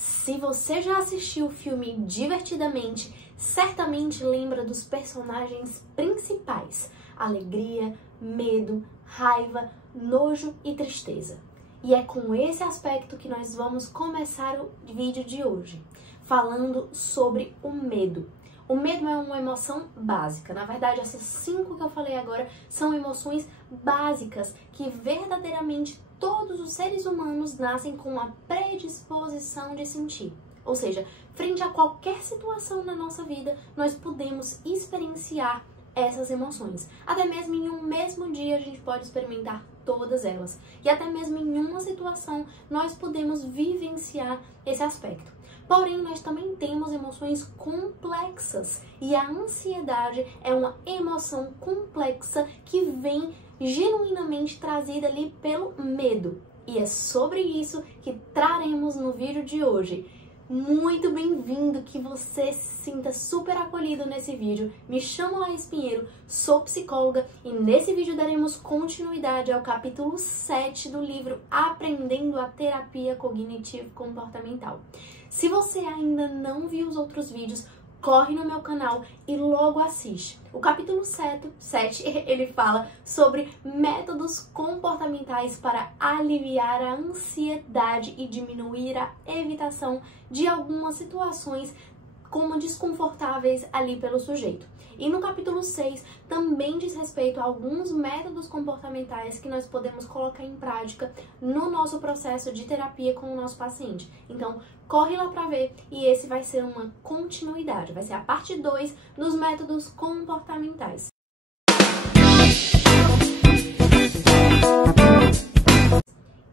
Se você já assistiu o filme Divertidamente, certamente lembra dos personagens principais: alegria, medo, raiva, nojo e tristeza. E é com esse aspecto que nós vamos começar o vídeo de hoje, falando sobre o medo. O medo é uma emoção básica. Na verdade, essas 5 que eu falei agora são emoções básicas que verdadeiramente todos os seres humanos nascem com a predisposição de sentir. Ou seja, frente a qualquer situação na nossa vida, nós podemos experienciar essas emoções. Até mesmo em um mesmo dia a gente pode experimentar todas elas. E até mesmo em uma situação nós podemos vivenciar esse aspecto. Porém, nós também temos emoções complexas e a ansiedade é uma emoção complexa que vem genuinamente trazida ali pelo medo. E é sobre isso que traremos no vídeo de hoje. Muito bem-vindo, que você se sinta super acolhido nesse vídeo. Me chamo Laís Pinheiro, sou psicóloga e nesse vídeo daremos continuidade ao capítulo 7 do livro Aprendendo a Terapia Cognitivo-Comportamental. Se você ainda não viu os outros vídeos, corre no meu canal e logo assiste. O capítulo 7, ele fala sobre métodos comportamentais para aliviar a ansiedade e diminuir a evitação de algumas situações como desconfortáveis ali pelo sujeito. E no capítulo 6 também diz respeito a alguns métodos comportamentais que nós podemos colocar em prática no nosso processo de terapia com o nosso paciente. Então, corre lá para ver, e esse vai ser uma continuidade, vai ser a parte 2 dos métodos comportamentais.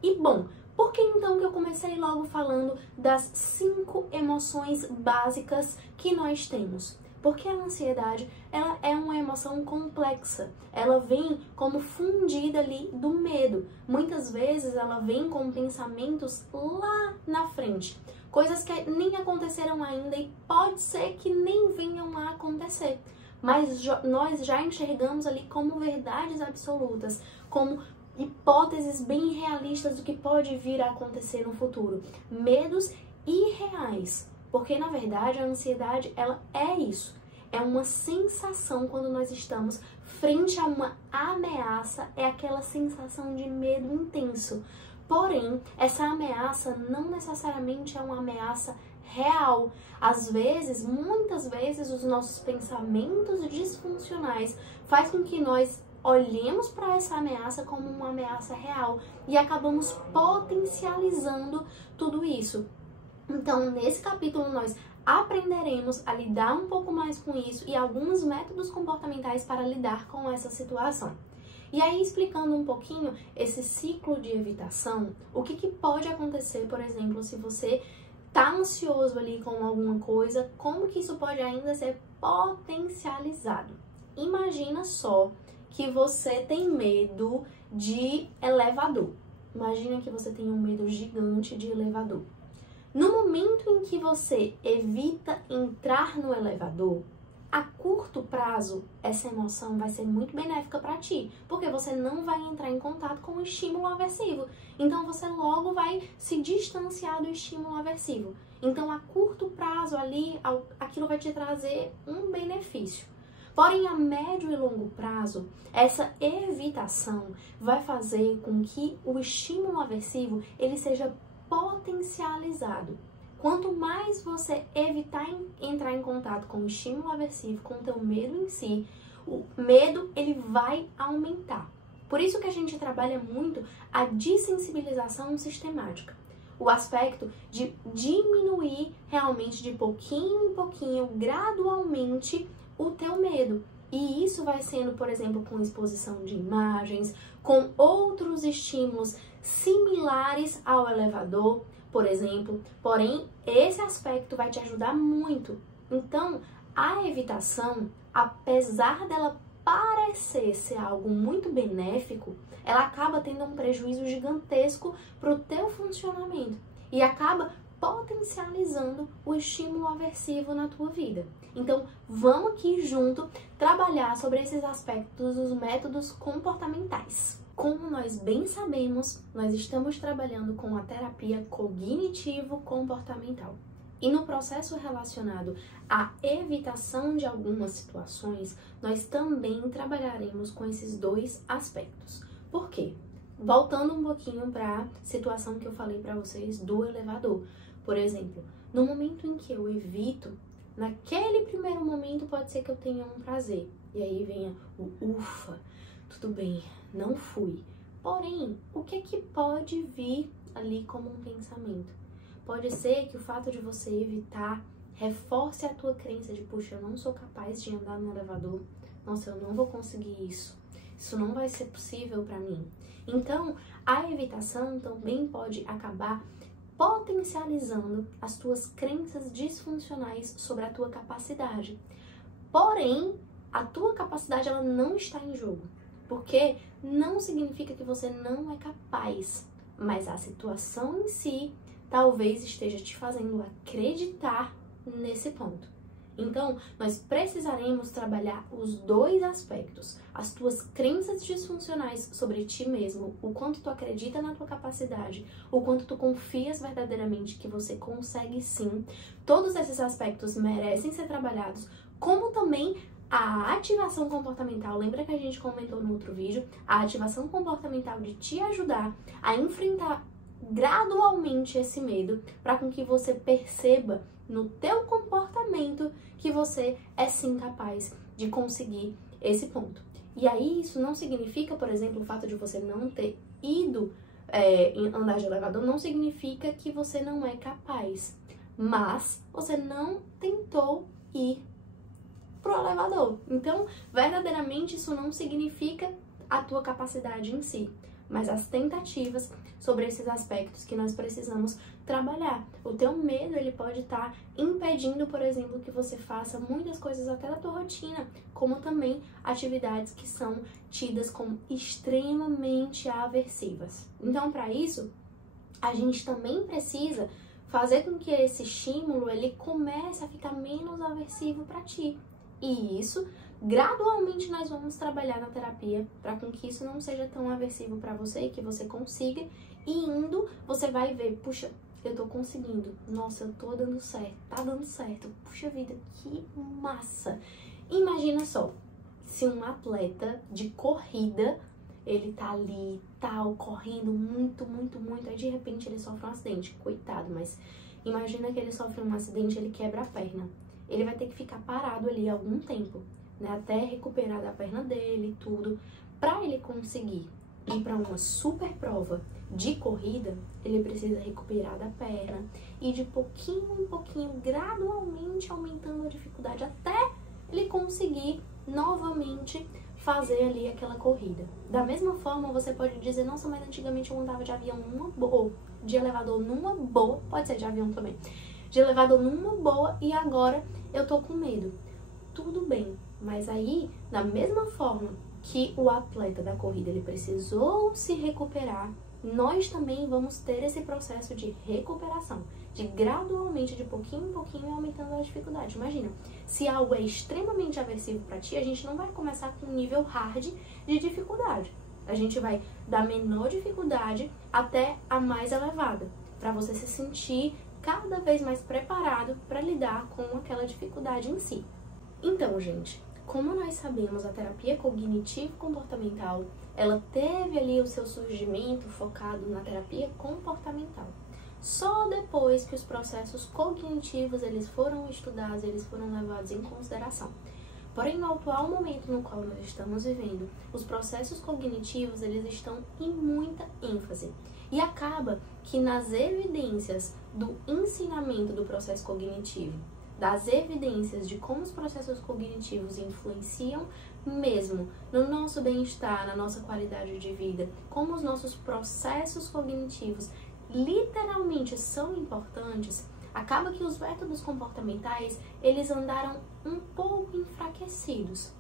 E bom, por que então que eu comecei logo falando das 5 emoções básicas que nós temos? Porque a ansiedade, ela é uma emoção complexa. Ela vem como fundida ali do medo. Muitas vezes ela vem com pensamentos lá na frente. Coisas que nem aconteceram ainda e pode ser que nem venham a acontecer. Mas nós já enxergamos ali como verdades absolutas, como hipóteses bem realistas do que pode vir a acontecer no futuro. Medos irreais. Porque, na verdade, a ansiedade, ela é isso. É uma sensação quando nós estamos frente a uma ameaça, é aquela sensação de medo intenso. Porém, essa ameaça não necessariamente é uma ameaça real. Às vezes, muitas vezes, os nossos pensamentos disfuncionais fazem com que nós olhemos para essa ameaça como uma ameaça real e acabamos potencializando tudo isso. Então, nesse capítulo, nós aprenderemos a lidar um pouco mais com isso e alguns métodos comportamentais para lidar com essa situação. E aí, explicando um pouquinho esse ciclo de evitação, o que pode acontecer, por exemplo, se você está ansioso ali com alguma coisa, como que isso pode ainda ser potencializado? Imagina só que você tem medo de elevador. Imagina que você tem um medo gigante de elevador. No momento em que você evita entrar no elevador, a curto prazo, essa emoção vai ser muito benéfica para ti, porque você não vai entrar em contato com o estímulo aversivo. Então, você logo vai se distanciar do estímulo aversivo. Então, a curto prazo ali, aquilo vai te trazer um benefício. Porém, a médio e longo prazo, essa evitação vai fazer com que o estímulo aversivo ele seja potencializado. Quanto mais você evitar entrar em contato com o estímulo aversivo, com o teu medo em si, o medo ele vai aumentar. Por isso que a gente trabalha muito a dessensibilização sistemática. O aspecto de diminuir realmente de pouquinho em pouquinho, gradualmente, o teu medo. E isso vai sendo, por exemplo, com exposição de imagens, com outros estímulos similares ao elevador, por exemplo. Porém, esse aspecto vai te ajudar muito. Então, a evitação, apesar dela parecer ser algo muito benéfico, ela acaba tendo um prejuízo gigantesco para o teu funcionamento e acaba potencializando o estímulo aversivo na tua vida. Então, vamos aqui junto trabalhar sobre esses aspectos dos métodos comportamentais. Como nós bem sabemos, nós estamos trabalhando com a terapia cognitivo-comportamental. E no processo relacionado à evitação de algumas situações, nós também trabalharemos com esses dois aspectos. Por quê? Voltando um pouquinho para a situação que eu falei para vocês do elevador. Por exemplo, no momento em que eu evito, naquele primeiro momento pode ser que eu tenha um prazer. E aí venha o ufa, tudo bem, não fui. Porém, o que é que pode vir ali como um pensamento? Pode ser que o fato de você evitar reforce a tua crença de, puxa, eu não sou capaz de andar no elevador, nossa, eu não vou conseguir isso não vai ser possível para mim. Então, a evitação também pode acabar potencializando as tuas crenças disfuncionais sobre a tua capacidade. Porém, a tua capacidade ela não está em jogo, porque não significa que você não é capaz, mas a situação em si talvez esteja te fazendo acreditar nesse ponto. Então, nós precisaremos trabalhar os dois aspectos, as tuas crenças disfuncionais sobre ti mesmo, o quanto tu acredita na tua capacidade, o quanto tu confias verdadeiramente que você consegue sim. Todos esses aspectos merecem ser trabalhados, como também a ativação comportamental. Lembra que a gente comentou no outro vídeo? A ativação comportamental de te ajudar a enfrentar gradualmente esse medo, para com que você perceba no teu comportamento que você é sim capaz de conseguir esse ponto. E aí isso não significa, por exemplo, o fato de você não ter ido andar de elevador não significa que você não é capaz, mas você não tentou ir pro elevador. Então, verdadeiramente isso não significa a tua capacidade em si, mas as tentativas sobre esses aspectos que nós precisamos trabalhar. O teu medo, ele pode estar impedindo, por exemplo, que você faça muitas coisas até da tua rotina, como também atividades que são tidas como extremamente aversivas. Então, para isso, a gente também precisa fazer com que esse estímulo, ele comece a ficar menos aversivo para ti. E isso, gradualmente, nós vamos trabalhar na terapia para com que isso não seja tão aversivo para você e que você consiga. E indo, você vai ver, puxa, eu tô conseguindo. Nossa, eu tô dando certo, tá dando certo. Puxa vida, que massa! Imagina só, se um atleta de corrida, ele tá ali, tal, correndo muito, aí de repente ele sofre um acidente. Coitado, mas imagina que ele sofre um acidente, ele quebra a perna. Ele vai ter que ficar parado ali algum tempo, né, até recuperar da perna dele e tudo. Para ele conseguir ir para uma super prova de corrida, ele precisa recuperar da perna e de pouquinho em pouquinho, gradualmente aumentando a dificuldade até ele conseguir novamente fazer ali aquela corrida. Da mesma forma, você pode dizer, nossa, mas antigamente eu andava de avião numa boa, de elevador numa boa, pode ser de avião também, de elevador numa boa e agora eu tô com medo. Tudo bem, mas aí, da mesma forma que o atleta da corrida ele precisou se recuperar, nós também vamos ter esse processo de recuperação, de gradualmente, de pouquinho em pouquinho, aumentando a dificuldade. Imagina, se algo é extremamente aversivo para ti, a gente não vai começar com um nível hard de dificuldade. A gente vai da menor dificuldade até a mais elevada, para você se sentir cada vez mais preparado para lidar com aquela dificuldade em si. Então, gente, como nós sabemos, a terapia cognitivo-comportamental, ela teve ali o seu surgimento focado na terapia comportamental. Só depois que os processos cognitivos eles foram estudados, eles foram levados em consideração. Porém, no atual momento no qual nós estamos vivendo, os processos cognitivos eles estão em muita ênfase. E acaba que nas evidências do ensinamento do processo cognitivo, das evidências de como os processos cognitivos influenciam mesmo no nosso bem-estar, na nossa qualidade de vida, como os nossos processos cognitivos literalmente são importantes, acaba que os métodos comportamentais, eles andaram um pouco enfraquecidos.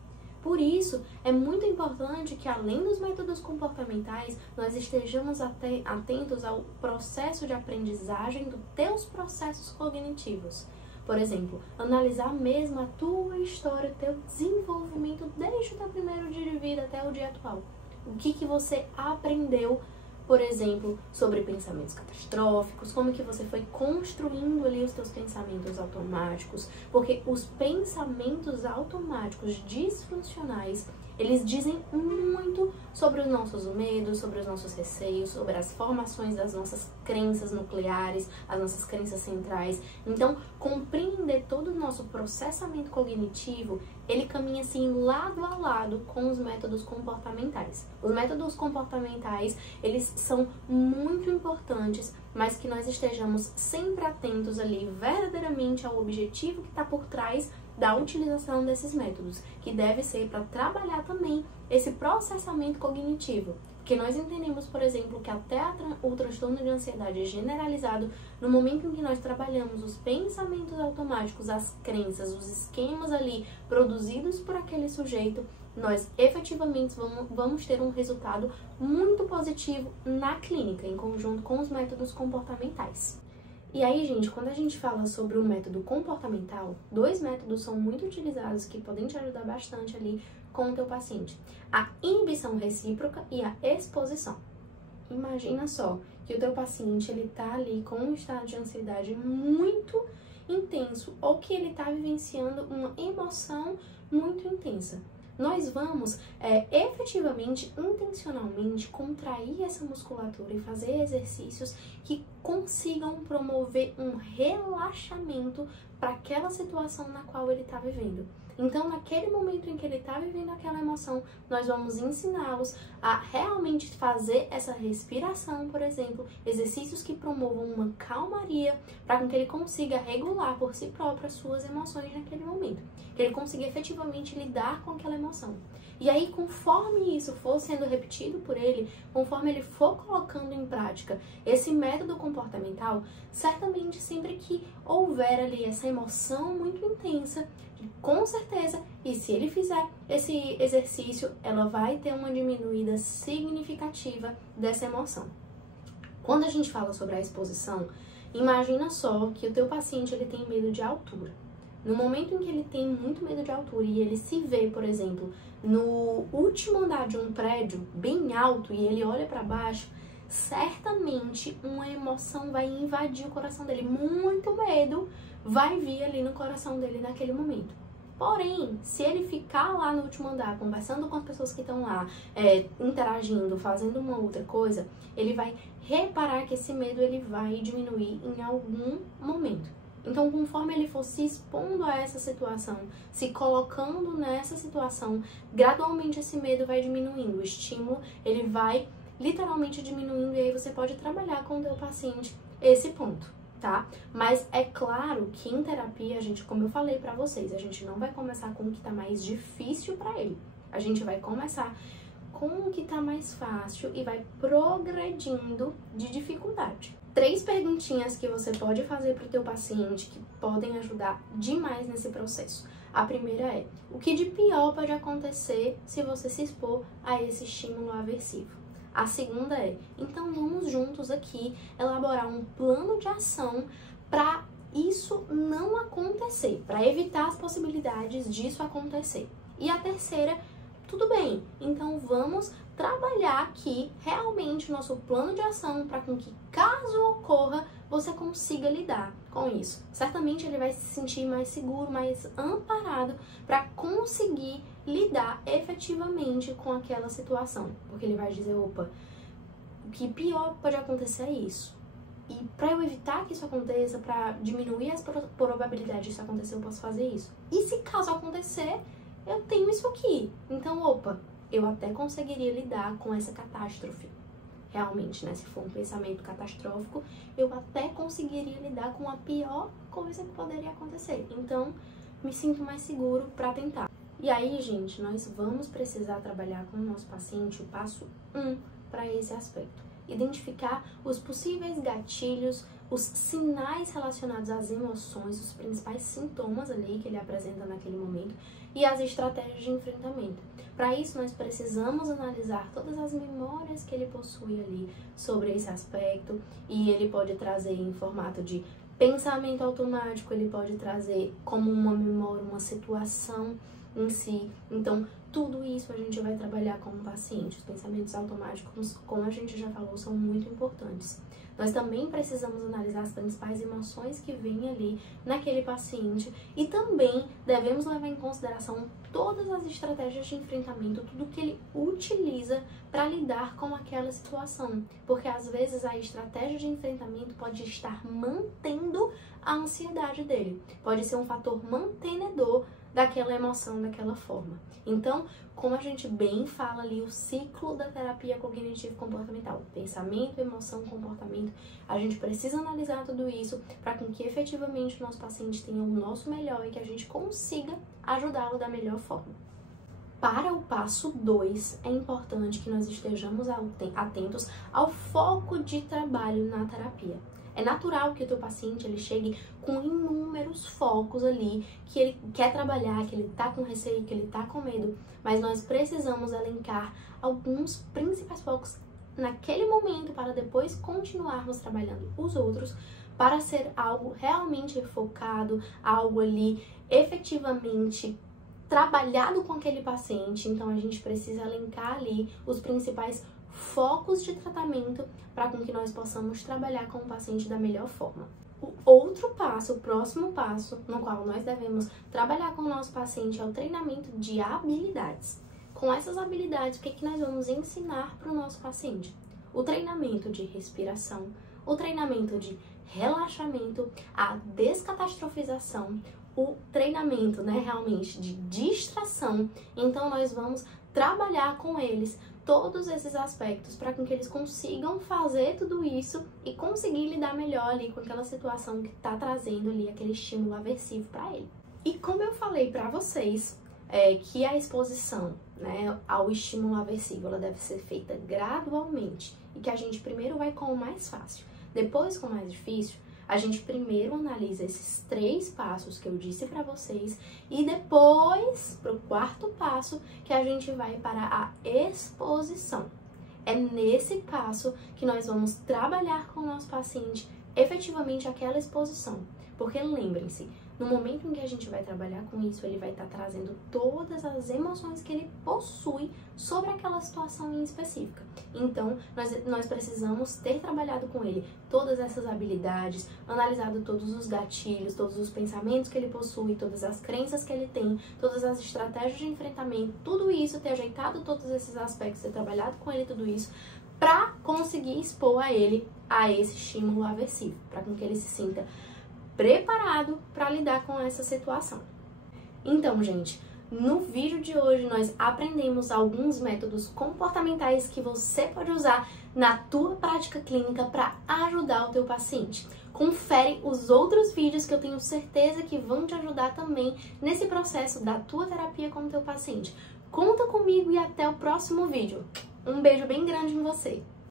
Por isso, é muito importante que, além dos métodos comportamentais, nós estejamos atentos ao processo de aprendizagem dos teus processos cognitivos. Por exemplo, analisar mesmo a tua história, o teu desenvolvimento desde o teu primeiro dia de vida até o dia atual. O que você aprendeu, por exemplo, sobre pensamentos catastróficos, como que você foi construindo ali os seus pensamentos automáticos, porque os pensamentos automáticos disfuncionais, eles dizem muito sobre os nossos medos, sobre os nossos receios, sobre as formações das nossas crenças nucleares, as nossas crenças centrais. Então, compreender todo o nosso processamento cognitivo, ele caminha assim lado a lado com os métodos comportamentais. Os métodos comportamentais, eles são muito importantes, mas que nós estejamos sempre atentos ali verdadeiramente ao objetivo que está por trás da utilização desses métodos, que deve ser para trabalhar também esse processamento cognitivo. Porque nós entendemos, por exemplo, que até o transtorno de ansiedade generalizado, no momento em que nós trabalhamos os pensamentos automáticos, as crenças, os esquemas ali produzidos por aquele sujeito, nós efetivamente vamos ter um resultado muito positivo na clínica, em conjunto com os métodos comportamentais. E aí, gente, quando a gente fala sobre o método comportamental, dois métodos são muito utilizados que podem te ajudar bastante ali com o teu paciente. A inibição recíproca e a exposição. Imagina só que o teu paciente, ele tá ali com um estado de ansiedade muito intenso ou que ele tá vivenciando uma emoção muito intensa. Nós vamos efetivamente, intencionalmente, contrair essa musculatura e fazer exercícios que consigam promover um relaxamento para aquela situação na qual ele está vivendo. Então, naquele momento em que ele está vivendo aquela emoção, nós vamos ensiná-los a realmente fazer essa respiração, por exemplo, exercícios que promovam uma calmaria para que ele consiga regular por si próprio as suas emoções naquele momento, que ele consiga efetivamente lidar com aquela emoção. E aí, conforme isso for sendo repetido por ele, conforme ele for colocando em prática esse método comportamental, certamente sempre que houver ali essa emoção muito intensa, com certeza, e se ele fizer esse exercício, ela vai ter uma diminuída significativa dessa emoção. Quando a gente fala sobre a exposição, imagina só que o teu paciente ele tem medo de altura. No momento em que ele tem muito medo de altura e ele se vê, por exemplo, no último andar de um prédio bem alto e ele olha para baixo, certamente uma emoção vai invadir o coração dele. Muito medo vai vir ali no coração dele naquele momento. Porém, se ele ficar lá no último andar, conversando com as pessoas que estão lá, interagindo, fazendo uma outra coisa, ele vai reparar que esse medo ele vai diminuir em algum momento. Então, conforme ele for se expondo a essa situação, se colocando nessa situação, gradualmente esse medo vai diminuindo, o estímulo ele vai literalmente diminuindo e aí você pode trabalhar com o teu paciente esse ponto, tá? Mas é claro que em terapia, como eu falei pra vocês, a gente não vai começar com o que tá mais difícil pra ele. A gente vai começar com o que tá mais fácil e vai progredindo de dificuldade. 3 perguntinhas que você pode fazer pro teu paciente que podem ajudar demais nesse processo. A primeira é: o que de pior pode acontecer se você se expor a esse estímulo aversivo? A segunda é: então vamos juntos aqui elaborar um plano de ação para isso não acontecer, para evitar as possibilidades disso acontecer. E a terceira: tudo bem, então vamos trabalhar aqui realmente o nosso plano de ação para que, caso ocorra, você consiga lidar com isso. Certamente ele vai se sentir mais seguro, mais amparado para conseguir lidar efetivamente com aquela situação. Porque ele vai dizer: opa, o que pior pode acontecer é isso. E para eu evitar que isso aconteça, para diminuir as probabilidades disso acontecer, eu posso fazer isso. E se caso acontecer, eu tenho isso aqui. Então, opa, eu até conseguiria lidar com essa catástrofe. Realmente, né? Se for um pensamento catastrófico, eu até conseguiria lidar com a pior coisa que poderia acontecer. Então, me sinto mais seguro para tentar. E aí, gente, nós vamos precisar trabalhar com o nosso paciente o passo 1 para esse aspecto. Identificar os possíveis gatilhos, os sinais relacionados às emoções, os principais sintomas ali que ele apresenta naquele momento e as estratégias de enfrentamento. Para isso, nós precisamos analisar todas as memórias que ele possui ali sobre esse aspecto, e ele pode trazer em formato de pensamento automático, ele pode trazer como uma memória, uma situação em si. Então, tudo isso a gente vai trabalhar com o paciente. Os pensamentos automáticos, como a gente já falou, são muito importantes. Nós também precisamos analisar as principais emoções que vêm ali naquele paciente e também devemos levar em consideração todas as estratégias de enfrentamento, tudo que ele utiliza para lidar com aquela situação. Porque às vezes a estratégia de enfrentamento pode estar mantendo a ansiedade dele, pode ser um fator mantenedor daquela emoção, daquela forma. Então, como a gente bem fala ali, o ciclo da terapia cognitivo-comportamental, pensamento, emoção, comportamento, a gente precisa analisar tudo isso para que efetivamente o nosso paciente tenha o nosso melhor e que a gente consiga ajudá-lo da melhor forma. Para o passo 2, é importante que nós estejamos atentos ao foco de trabalho na terapia. É natural que o teu paciente ele chegue com inúmeros focos ali, que ele quer trabalhar, que ele tá com receio, que ele tá com medo, mas nós precisamos elencar alguns principais focos naquele momento para depois continuarmos trabalhando os outros, para ser algo realmente focado, algo ali efetivamente trabalhado com aquele paciente. Então a gente precisa elencar ali os principais focos de tratamento para com que nós possamos trabalhar com o paciente da melhor forma. O outro passo, o próximo passo, no qual nós devemos trabalhar com o nosso paciente é o treinamento de habilidades. Com essas habilidades, o que nós vamos ensinar para o nosso paciente? O treinamento de respiração, o treinamento de relaxamento, a descatastrofização, o treinamento, realmente de distração. Então, nós vamos trabalhar com eles todos esses aspectos para que eles consigam fazer tudo isso e conseguir lidar melhor ali com aquela situação que está trazendo ali aquele estímulo aversivo para ele. E como eu falei para vocês, que a exposição ao estímulo aversivo ela deve ser feita gradualmente e que a gente primeiro vai com o mais fácil, depois com o mais difícil. A gente primeiro analisa esses 3 passos que eu disse para vocês e depois, para o 4º passo, que a gente vai para a exposição. É nesse passo que nós vamos trabalhar com o nosso paciente efetivamente aquela exposição. Porque lembrem-se, no momento em que a gente vai trabalhar com isso, ele vai estar trazendo todas as emoções que ele possui sobre aquela situação em específica. Então, nós precisamos ter trabalhado com ele todas essas habilidades, analisado todos os gatilhos, todos os pensamentos que ele possui, todas as crenças que ele tem, todas as estratégias de enfrentamento, tudo isso, ter ajeitado todos esses aspectos, ter trabalhado com ele tudo isso, para conseguir expor a ele a esse estímulo aversivo, para que ele se sinta preparado para lidar com essa situação. Então, gente, no vídeo de hoje nós aprendemos alguns métodos comportamentais que você pode usar na tua prática clínica para ajudar o teu paciente. Confere os outros vídeos que eu tenho certeza que vão te ajudar também nesse processo da tua terapia com o teu paciente. Conta comigo e até o próximo vídeo. Um beijo bem grande em você!